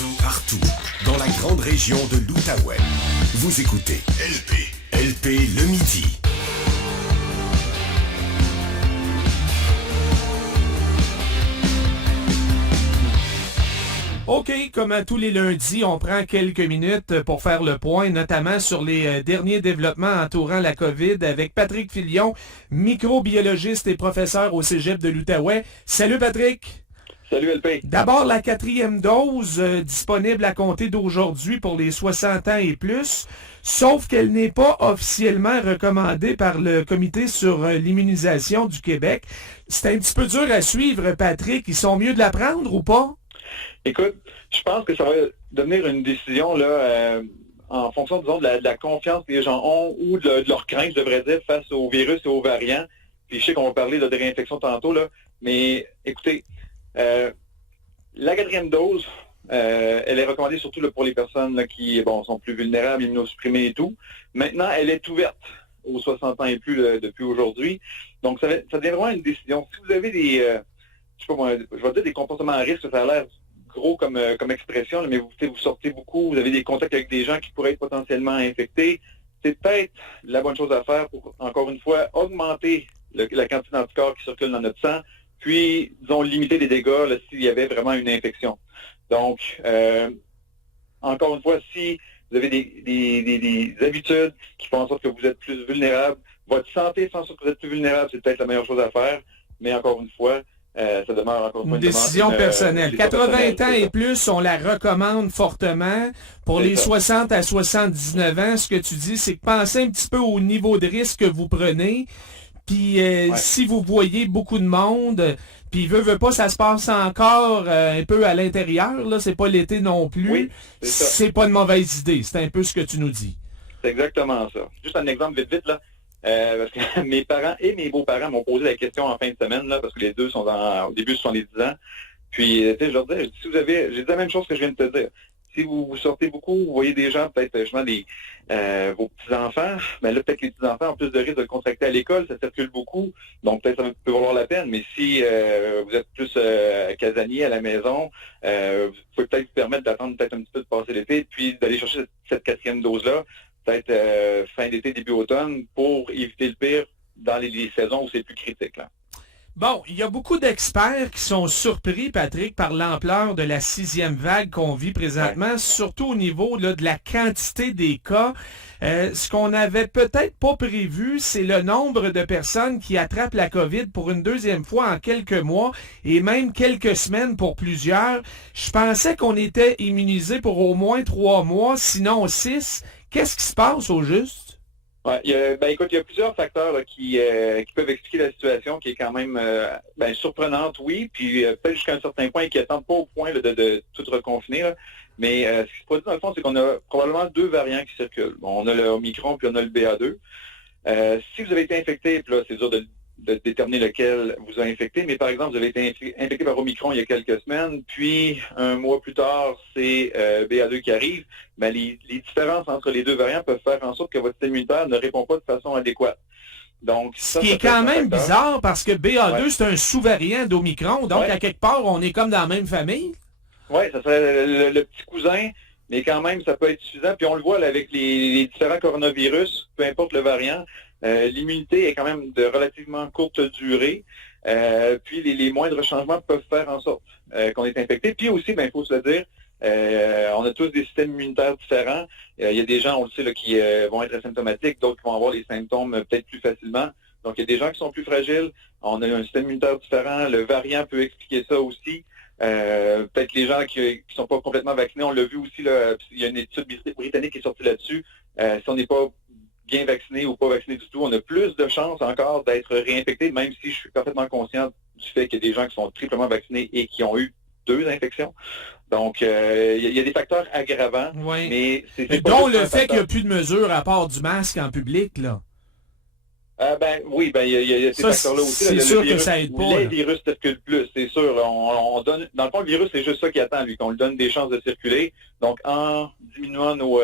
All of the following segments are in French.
Partout, dans la grande région de l'Outaouais. Vous écoutez LP le midi. OK, comme à tous les lundis, on prend quelques minutes pour faire le point, notamment sur les derniers développements entourant la COVID avec Patrick Filion, microbiologiste et professeur au Cégep de l'Outaouais. Salut Patrick! Salut LP. D'abord, la 4e dose disponible à compter d'aujourd'hui pour les 60 ans et plus, sauf qu'elle n'est pas officiellement recommandée par le Comité sur l'immunisation du Québec. C'est un petit peu dur à suivre, Patrick. Ils sont mieux de la prendre ou pas? Écoute, je pense que ça va devenir une décision là, en fonction, disons, de la confiance que les gens ont ou de leur crainte, je devrais dire, face au virus et aux variants. Puis je sais qu'on va parler là, de réinfection tantôt, là, mais écoutez, la 4e dose, elle est recommandée surtout là, pour les personnes là, qui sont plus vulnérables, immunosupprimées et tout. Maintenant, elle est ouverte aux 60 ans et plus depuis aujourd'hui. Donc, ça devient vraiment une décision. Si vous avez des, je sais pas moi, je vais dire des comportements à risque, ça a l'air gros comme expression, là, mais vous sortez beaucoup, vous avez des contacts avec des gens qui pourraient être potentiellement infectés. C'est peut-être la bonne chose à faire pour, encore une fois, augmenter la quantité d'anticorps qui circulent dans notre sang, puis, disons, limiter les dégâts là, s'il y avait vraiment une infection. Donc, encore une fois, si vous avez des habitudes qui font en sorte que vous êtes plus vulnérable, votre santé fait en sorte que vous êtes plus vulnérable, c'est peut-être la meilleure chose à faire, mais encore une fois, ça demeure encore une décision personnelle. 80 ans et plus, on la recommande fortement. Pour les 60 à 79 ans, ce que tu dis, c'est que pensez un petit peu au niveau de risque que vous prenez. Puis si vous voyez beaucoup de monde, puis veut pas, ça se passe encore un peu à l'intérieur, là, c'est pas l'été non plus. Oui, c'est pas une mauvaise idée, c'est un peu ce que tu nous dis. C'est exactement ça. Juste un exemple vite, là. Parce que mes parents et mes beaux-parents m'ont posé la question en fin de semaine, là, parce que les deux sont au début 70 ans. Puis, je leur disais, si j'ai dit la même chose que je viens de te dire. Si vous sortez beaucoup, vous voyez des gens, peut-être justement vos petits-enfants, mais là, peut-être les petits-enfants ont plus de risques de le contracter à l'école, ça circule beaucoup, donc peut-être ça peut valoir la peine, mais si vous êtes plus casanier à la maison, vous pouvez peut-être vous permettre d'attendre peut-être un petit peu de passer l'été, puis d'aller chercher cette 4e dose-là, peut-être fin d'été, début automne, pour éviter le pire dans les saisons où c'est plus critique, là. Bon, il y a beaucoup d'experts qui sont surpris, Patrick, par l'ampleur de la 6e vague qu'on vit présentement, surtout au niveau là, de la quantité des cas. Ce qu'on n'avait peut-être pas prévu, c'est le nombre de personnes qui attrapent la COVID pour une 2e fois en quelques mois et même quelques semaines pour plusieurs. Je pensais qu'on était immunisé pour au moins 3 mois, sinon 6. Qu'est-ce qui se passe au juste? Ouais, écoute, il y a plusieurs facteurs là, qui peuvent expliquer la situation qui est quand même surprenante, oui, puis peut-être jusqu'à un certain point inquiétante, pas au point là, de tout reconfiner, là, mais ce qui se produit dans le fond, c'est qu'on a probablement 2 variants qui circulent. Bon, on a le Omicron puis on a le BA2. Si vous avez été infecté, puis là, c'est dur de déterminer lequel vous a infecté, mais par exemple, vous avez été infecté par Omicron il y a quelques semaines, puis un mois plus tard, c'est BA2 qui arrive, ben, les différences entre les 2 variants peuvent faire en sorte que votre système immunitaire ne répond pas de façon adéquate. Donc, ce qui est quand même bizarre, parce que BA2, c'est un sous-variant d'Omicron, donc à quelque part, on est comme dans la même famille. Oui, ça serait le petit cousin, mais quand même, ça peut être suffisant. Puis on le voit là, avec les différents coronavirus, peu importe le variant, l'immunité est quand même de relativement courte durée. Puis les moindres changements peuvent faire en sorte qu'on est infecté. Puis aussi, il faut se le dire, on a tous des systèmes immunitaires différents. Il y a des gens, on le sait, là, qui vont être asymptomatiques, d'autres qui vont avoir les symptômes peut-être plus facilement. Donc, il y a des gens qui sont plus fragiles. On a un système immunitaire différent. Le variant peut expliquer ça aussi. Peut-être les gens qui sont pas complètement vaccinés, on l'a vu aussi, là, il y a une étude britannique qui est sortie là-dessus. Si on n'est pas bien vacciné ou pas vacciné du tout, on a plus de chances encore d'être réinfecté, même si je suis parfaitement conscient du fait qu'il y a des gens qui sont triplement vaccinés et qui ont eu 2 infections. Donc, il y a des facteurs aggravants, mais c'est dont le fait qu'il n'y a plus de mesures à part du masque en public, là. Oui, il y a ces facteurs-là aussi. C'est sûr que ça aide pas. Les virus circulent plus, c'est sûr. On donne, dans le fond, le virus, c'est juste ça qui attend, lui, qu'on lui donne des chances de circuler. Donc, en diminuant nos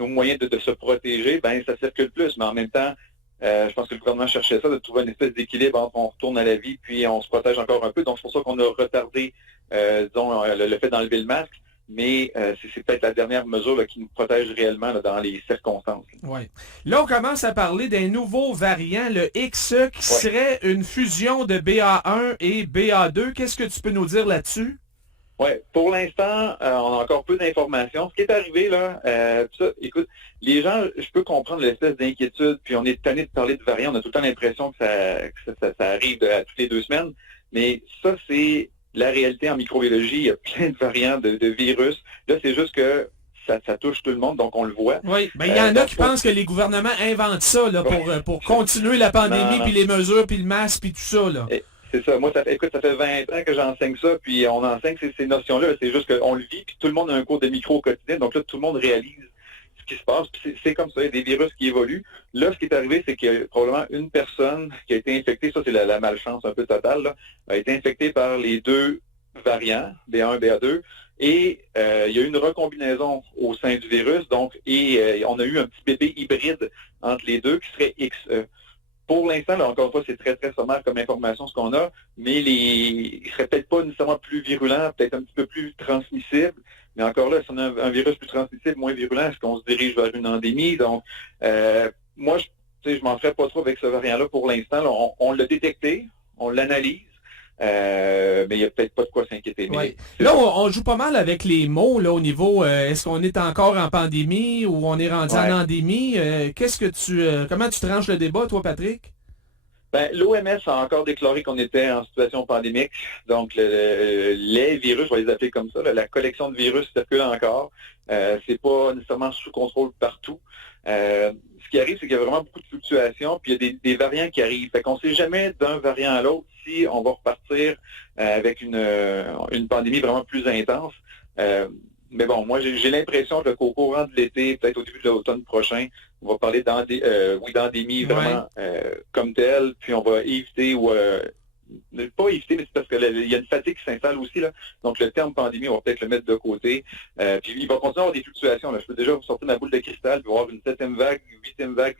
moyens de se protéger, ça circule plus. Mais en même temps, je pense que le gouvernement cherchait ça, de trouver une espèce d'équilibre entre on retourne à la vie puis on se protège encore un peu. Donc, c'est pour ça qu'on a retardé, le fait d'enlever le masque. mais c'est peut-être la dernière mesure là, qui nous protège réellement là, dans les circonstances. Ouais. Là, on commence à parler d'un nouveau variant, le XE, qui serait une fusion de BA1 et BA2. Qu'est-ce que tu peux nous dire là-dessus? Oui, pour l'instant, on a encore peu d'informations. Ce qui est arrivé, là, ça, écoute, les gens, je peux comprendre l'espèce d'inquiétude, puis on est tanné de parler de variants, on a tout le temps l'impression que ça arrive à toutes les 2 semaines, mais ça, c'est la réalité en microbiologie. Il y a plein de variants de virus. Là, c'est juste que ça touche tout le monde, donc on le voit. Oui, mais il y en a qui pensent que les gouvernements inventent ça là, pour continuer la pandémie, puis les mesures, puis le masque, puis tout ça, là. C'est ça. Moi, écoute, ça fait 20 ans que j'enseigne ça, puis on enseigne ces notions-là. C'est juste qu'on le vit, puis tout le monde a un cours de micro au quotidien. Donc là, tout le monde réalise ce qui se passe. Puis c'est comme ça, il y a des virus qui évoluent. Là, ce qui est arrivé, c'est qu'il y a probablement une personne qui a été infectée, ça c'est la malchance un peu totale, là, a été infectée par les 2 variants, BA1, BA2, et il y a eu une recombinaison au sein du virus, donc, et on a eu un petit bébé hybride entre les 2 qui serait XE. Pour l'instant, là, encore une fois, c'est très, très sommaire comme information ce qu'on a, mais il ne serait peut-être pas nécessairement plus virulent, peut-être un petit peu plus transmissible. Mais encore là, si on a un virus plus transmissible, moins virulent, est-ce qu'on se dirige vers une endémie? Donc, moi, je m'en ferais pas trop avec ce variant-là pour l'instant. Là, on l'a détecté, on l'analyse, mais il n'y a peut-être pas de quoi s'inquiéter. Ouais. Là, on joue pas mal avec les mots là, au niveau est-ce qu'on est encore en pandémie ou on est rendu en endémie? Comment tu tranches le débat, toi, Patrick? Ben, l'OMS a encore déclaré qu'on était en situation pandémique. Donc, les virus, je vais les appeler comme ça, la collection de virus circule encore. C'est pas nécessairement sous contrôle partout. Ce qui arrive, c'est qu'il y a vraiment beaucoup de fluctuations, puis il y a des variants qui arrivent. Fait qu'on ne sait jamais d'un variant à l'autre si on va repartir avec une pandémie vraiment plus intense. Mais bon, moi, j'ai l'impression qu'au courant de l'été, peut-être au début de l'automne prochain, on va parler d'endémie vraiment comme telle, puis on va éviter pas éviter, mais c'est parce qu'il y a une fatigue qui s'installe aussi, là. Donc, le terme pandémie, on va peut-être le mettre de côté. Puis, il va continuer à avoir des fluctuations, là. Je peux déjà vous sortir ma boule de cristal, puis voir une 7e vague, 8e vague,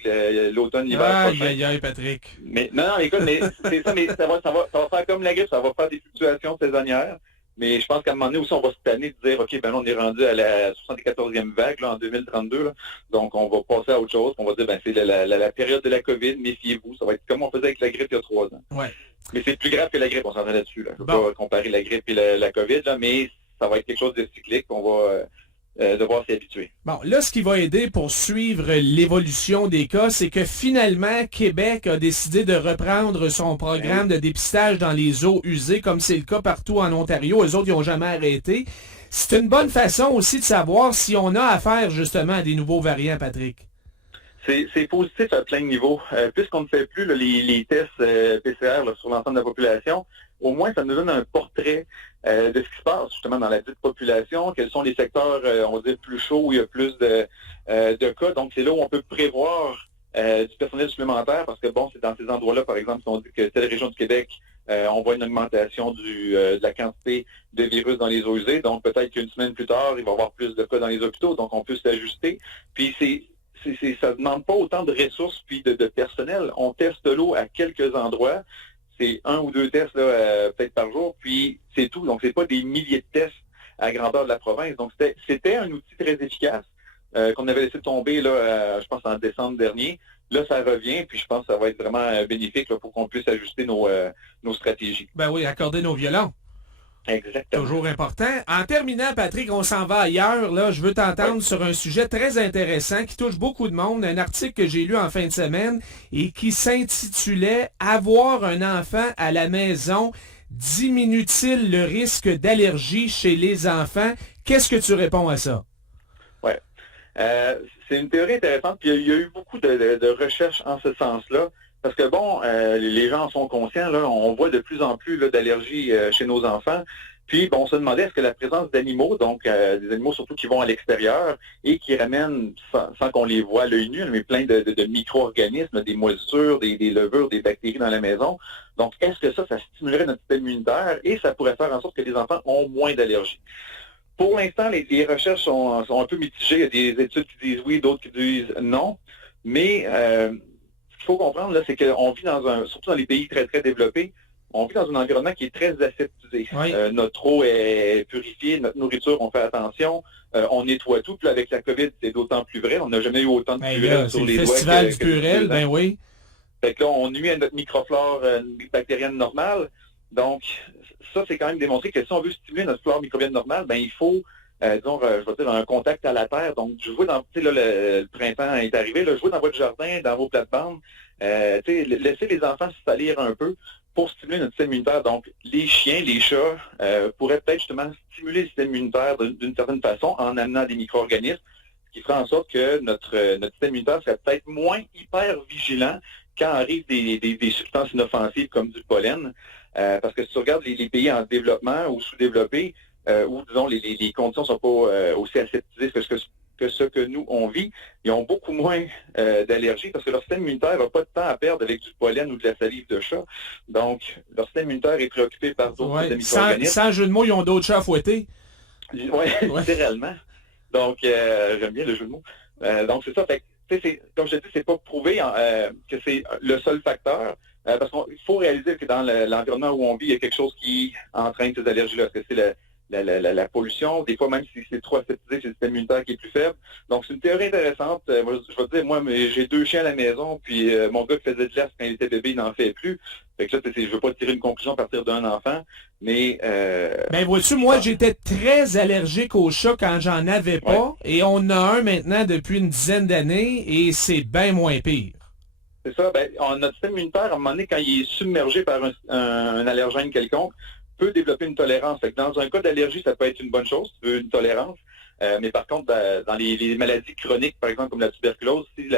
l'automne, l'hiver prochain. Aïe, Patrick. Mais, non, écoute, mais c'est ça, mais ça va faire comme la grippe, ça va faire des fluctuations saisonnières. Mais je pense qu'à un moment donné aussi, on va se tanner de dire, OK, ben là, on est rendu à la 74e vague là, en 2032. Là. Donc, on va passer à autre chose. On va dire, ben c'est la période de la COVID, méfiez-vous. Ça va être comme on faisait avec la grippe il y a 3 ans. Ouais. Mais c'est plus grave que la grippe, on s'entend là-dessus. Là. Je ne veux pas comparer la grippe et la COVID, là, mais ça va être quelque chose de cyclique. On va devoir s'y habituer. Bon, là, ce qui va aider pour suivre l'évolution des cas, c'est que finalement, Québec a décidé de reprendre son programme de dépistage dans les eaux usées, comme c'est le cas partout en Ontario. Eux autres, ils n'ont jamais arrêté. C'est une bonne façon aussi de savoir si on a affaire justement à des nouveaux variants, Patrick. C'est positif à plein de niveaux. Puisqu'on ne fait plus là, les tests PCR là, sur l'ensemble de la population, au moins ça nous donne un portrait de ce qui se passe justement dans la dite population, quels sont les secteurs, on va dire, plus chauds où il y a plus de cas. Donc c'est là où on peut prévoir du personnel supplémentaire parce que bon, c'est dans ces endroits-là, par exemple, si on dit que telle région du Québec, on voit une augmentation de la quantité de virus dans les eaux usées. Donc peut-être qu'une semaine plus tard, il va y avoir plus de cas dans les hôpitaux, donc on peut s'ajuster. Puis ça ne demande pas autant de ressources puis de personnel. On teste l'eau à quelques endroits. C'est 1 ou 2 tests là, peut-être par jour, puis c'est tout. Donc, c'est pas des milliers de tests à grandeur de la province. Donc, c'était un outil très efficace qu'on avait laissé tomber, là, je pense, en décembre dernier. Là, ça revient, puis je pense que ça va être vraiment bénéfique là, pour qu'on puisse ajuster nos stratégies. Ben oui, accorder nos violons. Exactement. Toujours important. En terminant, Patrick, on s'en va ailleurs. Là, je veux t'entendre sur un sujet très intéressant qui touche beaucoup de monde. Un article que j'ai lu en fin de semaine et qui s'intitulait « Avoir un enfant à la maison diminue-t-il le risque d'allergie chez les enfants? » Qu'est-ce que tu réponds à ça? Oui. C'est une théorie intéressante. Puis il y a eu beaucoup de recherches en ce sens-là. Parce que bon, les gens en sont conscients, là, on voit de plus en plus d'allergies chez nos enfants. Puis bon, on se demandait est-ce que la présence d'animaux, donc des animaux surtout qui vont à l'extérieur et qui ramènent, sans qu'on les voit à l'œil nu, mais plein de micro-organismes, des moisissures, des levures, des bactéries dans la maison. Donc, est-ce que ça stimulerait notre système immunitaire et ça pourrait faire en sorte que les enfants ont moins d'allergies? Pour l'instant, les recherches sont un peu mitigées. Il y a des études qui disent oui, d'autres qui disent non. Mais ce qu'il faut comprendre, là, c'est qu'on vit surtout dans les pays très, très développés, on vit dans un environnement qui est très aseptisé. Oui. Notre eau est purifiée, notre nourriture, on fait attention, on nettoie tout. Puis là, avec la COVID, c'est d'autant plus vrai. On n'a jamais eu autant de purée sur les doigts. C'est le festival du Purel, ben oui. Fait que là, on nuit à notre microflore bactérienne normale. Donc, ça, c'est quand même démontré que si on veut stimuler notre flore microbienne normale, ben il faut, disons, je vais dire, un contact à la terre. Donc, je vois dans, tu sais, là, le printemps est arrivé, là, je vois dans votre jardin, dans vos plates-bandes, tu sais, laissez les enfants se salir un peu pour stimuler notre système immunitaire. Donc, les chiens, les chats pourraient peut-être justement stimuler le système immunitaire d'une certaine façon en amenant des micro-organismes, ce qui ferait en sorte que notre système immunitaire serait peut-être moins hyper vigilant quand arrivent des substances inoffensives comme du pollen. Parce que si tu regardes les pays en développement ou sous-développés, où, disons, les conditions ne sont pas aussi aseptisées que ce que nous, on vit, ils ont beaucoup moins d'allergies parce que leur système immunitaire n'a pas de temps à perdre avec du pollen ou de la salive de chat. Donc, leur système immunitaire est préoccupé par d'autres micro-organismes. Sans jeu de mots, ils ont d'autres chats à fouetter. Oui, littéralement. Donc, j'aime bien le jeu de mots. Donc, c'est ça. Fait comme je te dis, c'est pas prouvé que c'est le seul facteur. Parce qu'il faut réaliser que dans l'environnement où on vit, il y a quelque chose qui entraîne ces allergies-là. Est-ce que c'est la pollution? Des fois, même si c'est trop aseptisé, c'est le système immunitaire qui est plus faible. Donc, c'est une théorie intéressante. Je vais te dire, moi, j'ai 2 chiens à la maison, puis mon gars qui faisait de l'as quand il était bébé, il n'en fait plus. Fait que là, je veux pas tirer une conclusion à partir d'un enfant, mais... Ben, vois-tu, moi, j'étais très allergique aux chats quand j'en avais pas, et on a un maintenant depuis une dizaine d'années, et c'est bien moins pire. C'est ça. Ben, notre système immunitaire, à un moment donné, quand il est submergé par un allergène quelconque, peut développer une tolérance. Fait que dans un cas d'allergie, ça peut être une bonne chose, tu veux une tolérance. Mais par contre, dans les maladies chroniques, par exemple, comme la tuberculose, si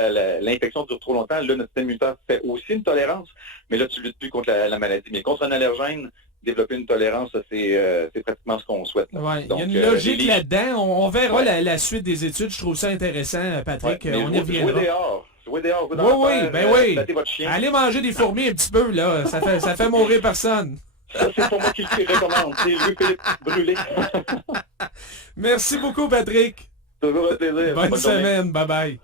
l'infection dure trop longtemps, là, notre système immunitaire fait aussi une tolérance, mais là, tu luttes plus contre la maladie. Mais contre un allergène, développer une tolérance, c'est pratiquement ce qu'on souhaite. Ouais, il y a une logique là-dedans. On verra la suite des études. Je trouve ça intéressant, Patrick. On y reviendra. Jouez dehors, oui. battez votre chien. Allez manger des fourmis un petit peu, là. Ça fait mourir personne. Ça, c'est pour moi qui le recommande. C'est Louis-Philippe Brûlé. Merci beaucoup, Patrick. Toujours un plaisir. Bonne semaine. Bye-bye.